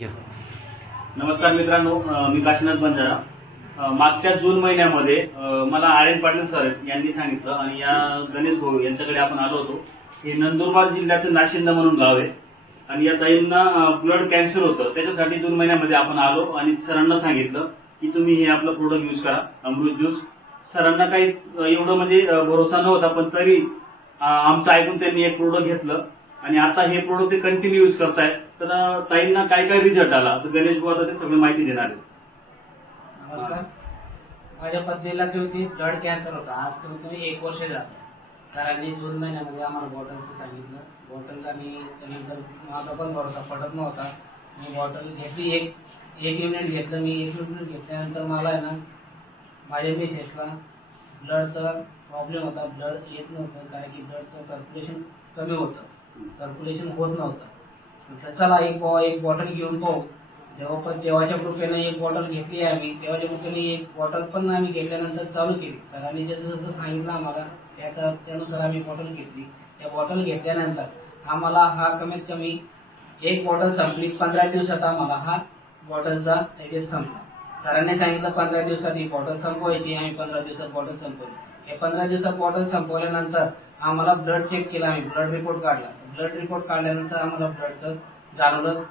नमस्कार मित्रांनो, मी काशीनाथ बंजारा। मागच्या जून महिन्यामध्ये मला आर्यन पाटील सर यांनी सांगितलं आणि या गणेश भाऊ यांच्याकडे आपण आलो होतो। हे नंदुरबार जिल्ह्याचं नाशिंद म्हणून गाव आहे आणि या ताईंना ब्लड कॅन्सर होतं। त्याच्यासाठी जून महिन्यामध्ये आपण आलो आणि सरांना सांगितलं की तुम्ही हे आपलं प्रोडक्ट यूज करा, अमृत ज्यूस। सरांना काही एवढं म्हणजे भरोसा नव्हता, पण तरी आमचं ऐकून त्यांनी एक प्रोडक्ट घेतलं आणि आता हे प्रोडक्ट ते कंटिन्यू यूज करतायत। तर ताईंना काय काय रिझल्ट आला तर गणेश भाऊ आता ते सगळी माहिती देणार आहेत। नमस्कार, माझ्या पत्नीला ब्लड कॅन्सर होता। आज कमीत कमी 1 वर्ष झालं। सरांनी जून महिन्यामध्ये आम्हाला बॉटलचं सांगितलं। बॉटल आणि त्यानंतर माझा पण भरोसा पडत नव्हता। मी बॉटल घेतली, एक युनिट घेतलं। मी 1 युनिट घेतल्यानंतर मला आहे ना माझ्या मिसेसला ब्लडचा प्रॉब्लेम होता। ब्लड येत नव्हतं, कारण की ब्लडचं सर्क्युलेशन कमी होतं, सर्क्युलेशन होत नव्हतं। म्हटलं चला एक बॉटल घेऊन पाहू। जेव्हा पण देवाच्या कृपेने एक बॉटल घेतली आहे आम्ही, देवाच्या कृपेने एक बॉटल पण आम्ही घेतल्यानंतर चालू केली। सरांनी जसं जसं सांगितलं आम्हाला त्यानुसार आम्ही बॉटल घेतली। त्या बॉटल घेतल्यानंतर आम्हाला हा कमीत कमी एक बॉटल संपली 15 दिवसात। आम्हाला हा बॉटलचा रिझल्ट संपला। सरांनी सांगितलं 15 दिवसात ही बॉटल संपवायची। आम्ही 15 दिवसात बॉटल संपवली। हे 15 दिवसात बॉटल संपवल्यानंतर आम्हाला ब्लड चेक केला। आम्ही ब्लड रिपोर्ट काढला। ब्लड रिपोर्ट काढल्यानंतर आम्हाला ब्लडचं जाणवलं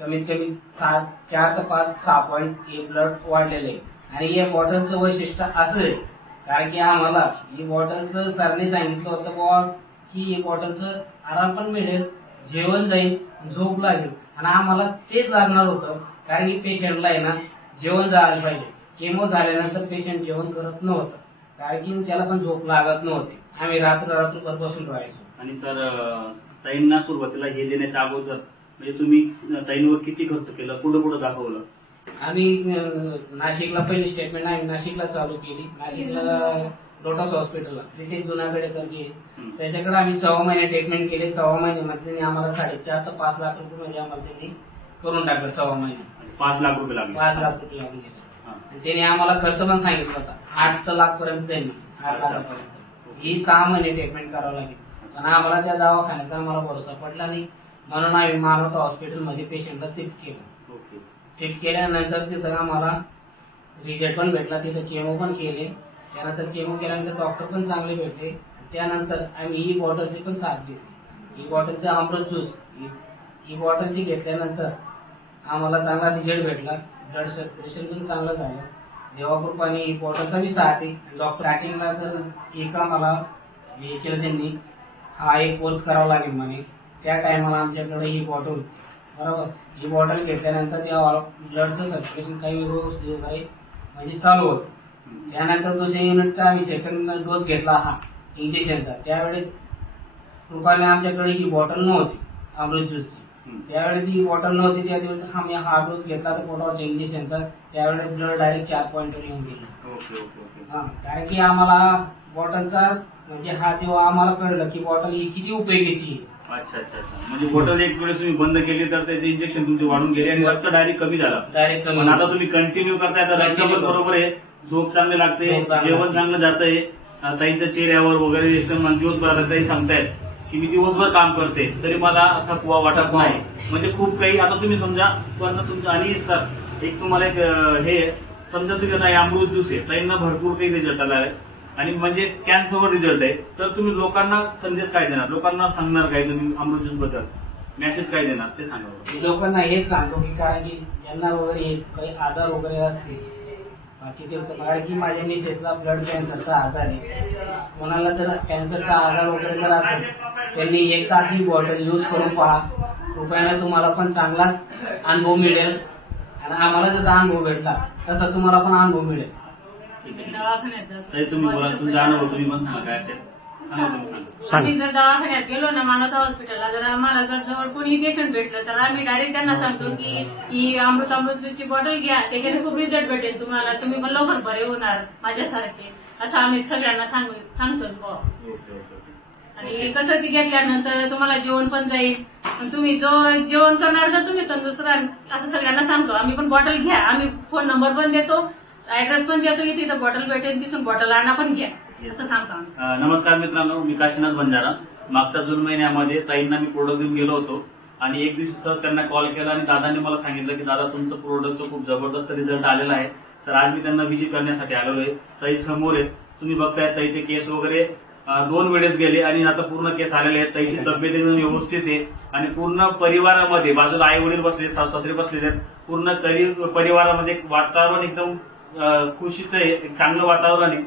कमीत कमी 4 ते 5 6 पॉईंट हे ब्लड वाढलेले आहे। आणि या बॉटलचं वैशिष्ट्य असं आहे, कारण की आम्हाला ही बॉटलचं सरांनी सांगितलं होतं बुवा की ही बॉटलचं आराम पण मिळेल, जेवण जाईल, झोप लागेल। आणि आम्हाला तेच लागणार होतं, कारण की पेशंटला आहे ना जेवण जायला पाहिजे। केमो झाल्यानंतर पेशंट जेवण करत नव्हतं, कारण की त्याला पण झोप लागत नव्हती। आम्ही रात्रभर बसून राहायचो। आणि सर, ताईंना सुरुवातीला हे देण्याच्या अगोदर म्हणजे तुम्ही ताईंवर किती खर्च केला, कुठं कुठं दाखवलं? आम्ही नाशिकला पहिली स्टेटमेंट आम्ही नाशिकला चालू केली। नाशिकला लोटस हॉस्पिटलला तिथे जुनागड करके त्याच्याकडे आम्ही 6 महिने ट्रीटमेंट केली। 6 महिन्यामध्ये आम्हाला 4.5 ते 5 लाख रुपये म्हणजे आम्हाला त्यांनी करून टाकलं। 6 महिन्यात 5 लाख रुपये लागले। 5 लाख रुपये लागले। त्यांनी आम्हाला खर्च पण सांगितलं होता 8 लाख पर्यंत जाईल, 8 लाखापर्यंत। ही 6 महिने ट्रीटमेंट करावं लागेल, पण आम्हाला त्या दवाखान्याचा आम्हाला भरोसा पडला नाही, म्हणून आम्ही मानवता हॉस्पिटलमध्ये पेशंटला शिफ्ट केलं। शिफ्ट केल्यानंतर तिथं आम्हाला रिझल्ट पण भेटला, तिथं केमो पण केले। त्यानंतर केमो केल्यानंतर डॉक्टर पण चांगले भेटले। त्यानंतर आम्ही ही बॉटलची पण साथ घेतली। ही बॉटलचे अमृत ज्यूस ही बॉटलची घेतल्यानंतर आम्हाला चांगला रिझल्ट भेटला। ब्लड सर्क्युलेशन पण चांगलं झालं। देवाकृपाने ही बॉटलचा बी साथ आहे। डॉक्टर स्टार्टिंगला तर एका मला हे केलं त्यांनी, हा एक कोर्स करावा लागेल म्हणे। त्या टायमाला आमच्याकडे ही बॉटल बरोबर, ही बॉटल घेतल्यानंतर त्या ब्लडचं सर्क्युलेशन काही व्यवस्थित काही म्हणजे चालू होतं। त्यानंतर दुसऱ्या युनिटचा आम्ही सेकंड डोस घेतला हा इंजेक्शनचा। त्यावेळेस कृपाने आमच्याकडे ही बॉटल नव्हती अमृत ज्यूसची। त्यावेळेस ही बॉटल नव्हती, त्या दिवशी आम्ही हा डोस घेतला तर पोटावरच्या इंजेक्शनचा, त्यावेळेस ब्लड डायरेक्ट 4 पॉईंटवर येऊन गेलं। कारण की आम्हाला बॉटलचा म्हणजे हा जेव्हा आम्हाला कळलं की बॉटल ही किती उपयोगीची आहे। अच्छा अच्छा अच्छा, म्हणजे बॉटल एक वेळेस तुम्ही बंद केली तर त्याचे इंजेक्शन तुमचे वाढून गेले आणि रक्त डायरेक्ट कमी झालं। पण आता तुम्ही कंटिन्यू करताय तर रक्त पण बरोबर आहे, झोप चांगली लागते, जेवण चांगलं जातंय। ताईंच्या चेहऱ्यावर वगैरे एकदम दिवसभरात ताई सांगतायत की मी दिवसभर काम करते तरी मला थकवा वाटत नाही। म्हणजे खूप काही आता तुम्ही समजा पण तुमचं आणि सर एक तुम्हाला एक हे समजा तुम्ही आता अमृत ज्यूस आहे, ताईंना भरपूर काही रिझल्ट आला आहे आणि म्हणजे कॅन्सरवर रिझल्ट आहे, तर तुम्ही लोकांना संदेश काय देणार, लोकांना सांगणार काय तुम्ही अमृत ज्यूस बद्दल मेसेज काय देणार ते सांगा। लोकांना हेच सांगतो की कारण की ज्यांना वगैरे काही आजार वगैरे असतील, बाकी ते कारण की माझ्या मिसेसला ब्लड कॅन्सरचा आजार आहे। कोणाला जर कॅन्सरचा आजार वगैरे जर असेल त्यांनी एकदा ही बॉटल यूज करून पहा, कृपयाने तुम्हाला पण चांगला अनुभव मिळेल। आणि आम्हाला जसा अनुभव भेटला तसा तुम्हाला पण अनुभव मिळेल। तुम्ही बोला, तुमचा अनुभव तुम्ही पण सांगा काय असेल। आम्ही जर दवाखान्यात गेलो ना मानवता हॉस्पिटलला, जर आम्हाला जर जवळ कोणी पेशंट भेटलं तर आम्ही डायरेक्ट त्यांना सांगतो की ही अमृतची बॉटल घ्या, त्याच्याने खूप रिझल्ट भेटेल तुम्हाला, तुम्ही पण लवकर बरे होणार माझ्यासारखे, असं आम्ही सगळ्यांना सांगतो। आणि कसं ती घेतल्यानंतर तुम्हाला जेवण पण जाईल, तुम्ही जो जेवण करणार तर तुम्ही तंदुरुस्त राहाल असं सगळ्यांना सांगतो। आम्ही पण बॉटल घ्या, आम्ही फोन नंबर पण देतो, ऍड्रेस पण देतो, की तिथं बॉटल भेटेल तिथून बॉटल आणा पण घ्या असं सांगतो। नमस्कार मित्रांनो, मी काशीनाथ बंजारा। मागच्या जून महिन्यामध्ये ताईंना मी प्रोडक्ट घेऊन गेलो होतो आणि एक दिवशी सहज त्यांना कॉल केला आणि दादांनी मला सांगितलं की दादा तुमचं प्रोडक्टचं खूप जबरदस्त रिझल्ट आलेला आहे. तर आज मी त्यांना व्हिजिट करण्यासाठी आलेलो आहे. ताई समोर आहेत, तुम्ही बघताय ताईचे केस वगैरे 2 वेळेस गेले आणि आता पूर्ण केस आलेले आहेत. ताईची तब्येत एकदम व्यवस्थित आहे आणि पूर्ण परिवारामध्ये बाजूला आई वडील बसले, सासू सासरे बसलेले आहेत. पूर्ण परिवारामध्ये एक वातावरण एकदम खुशीचं आहे, एक चांगलं वातावरण आहे.